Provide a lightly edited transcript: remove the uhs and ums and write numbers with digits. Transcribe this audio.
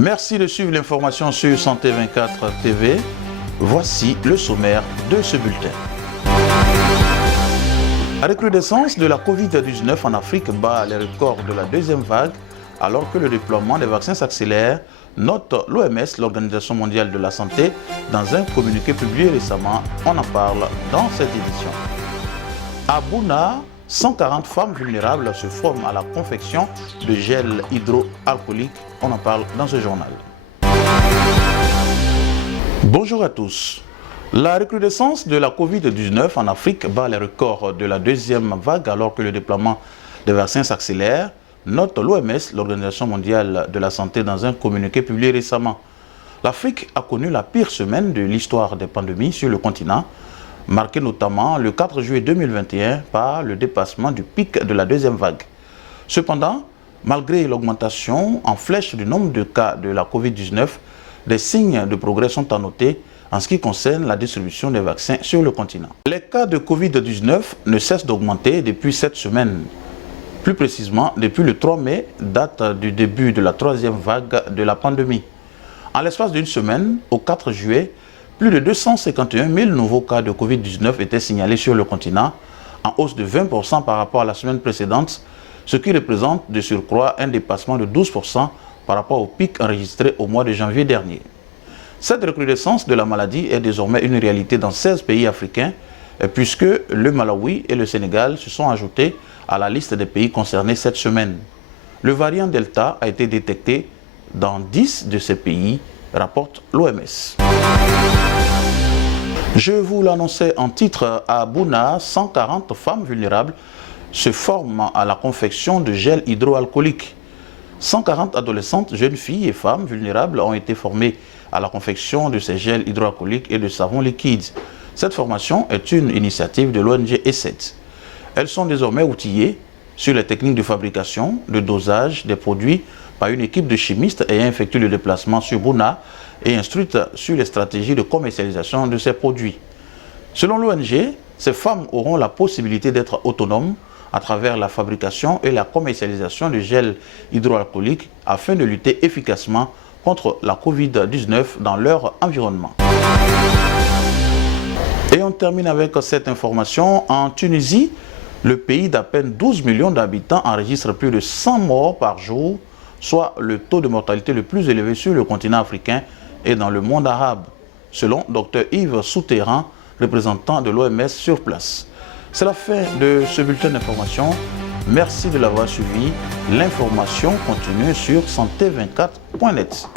Merci de suivre l'information sur Santé 24 TV. Voici le sommaire de ce bulletin. La recrudescence de la Covid-19 en Afrique bat les records de la deuxième vague alors que le déploiement des vaccins s'accélère, note l'OMS, l'Organisation mondiale de la santé, dans un communiqué publié récemment. On en parle dans cette édition. À Bouna, 140 femmes vulnérables se forment à la confection de gel hydroalcoolique. On en parle dans ce journal. Bonjour à tous. La recrudescence de la Covid-19 en Afrique bat les records de la deuxième vague alors que le déploiement des vaccins s'accélère, note l'OMS, l'Organisation mondiale de la santé, dans un communiqué publié récemment. L'Afrique a connu la pire semaine de l'histoire des pandémies sur le continent, marquée notamment le 4 juillet 2021 par le dépassement du pic de la deuxième vague. Cependant, malgré l'augmentation en flèche du nombre de cas de la Covid-19, des signes de progrès sont à noter en ce qui concerne la distribution des vaccins sur le continent. Les cas de Covid-19 ne cessent d'augmenter depuis cette semaine. Plus précisément, depuis le 3 mai, date du début de la troisième vague de la pandémie. En l'espace d'une semaine, au 4 juillet, plus de 251 000 nouveaux cas de Covid-19 étaient signalés sur le continent, en hausse de 20% par rapport à la semaine précédente, ce qui représente de surcroît un dépassement de 12% par rapport au pic enregistré au mois de janvier dernier. Cette recrudescence de la maladie est désormais une réalité dans 16 pays africains, puisque le Malawi et le Sénégal se sont ajoutés à la liste des pays concernés cette semaine. Le variant Delta a été détecté dans 10 de ces pays, rapporte l'OMS. Je vous l'annonçais en titre, à Bouna, 140 femmes vulnérables se forment à la confection de gel hydroalcoolique. 140 adolescentes, jeunes filles et femmes vulnérables ont été formées à la confection de ces gels hydroalcooliques et de savons liquides. Cette formation est une initiative de l'ONG ESET. Elles sont désormais outillées sur les techniques de fabrication, de dosage des produits par une équipe de chimistes ayant effectué le déplacement sur Bouna et instruites sur les stratégies de commercialisation de ces produits. Selon l'ONG, ces femmes auront la possibilité d'être autonomes à travers la fabrication et la commercialisation de gel hydroalcoolique afin de lutter efficacement contre la Covid-19 dans leur environnement. Et on termine avec cette information. En Tunisie, le pays d'à peine 12 millions d'habitants enregistre plus de 100 morts par jour, soit le taux de mortalité le plus élevé sur le continent africain et dans le monde arabe, selon Dr Yves Souterrain, représentant de l'OMS sur place. C'est la fin de ce bulletin d'information. Merci de l'avoir suivi. L'information continue sur santé24.net.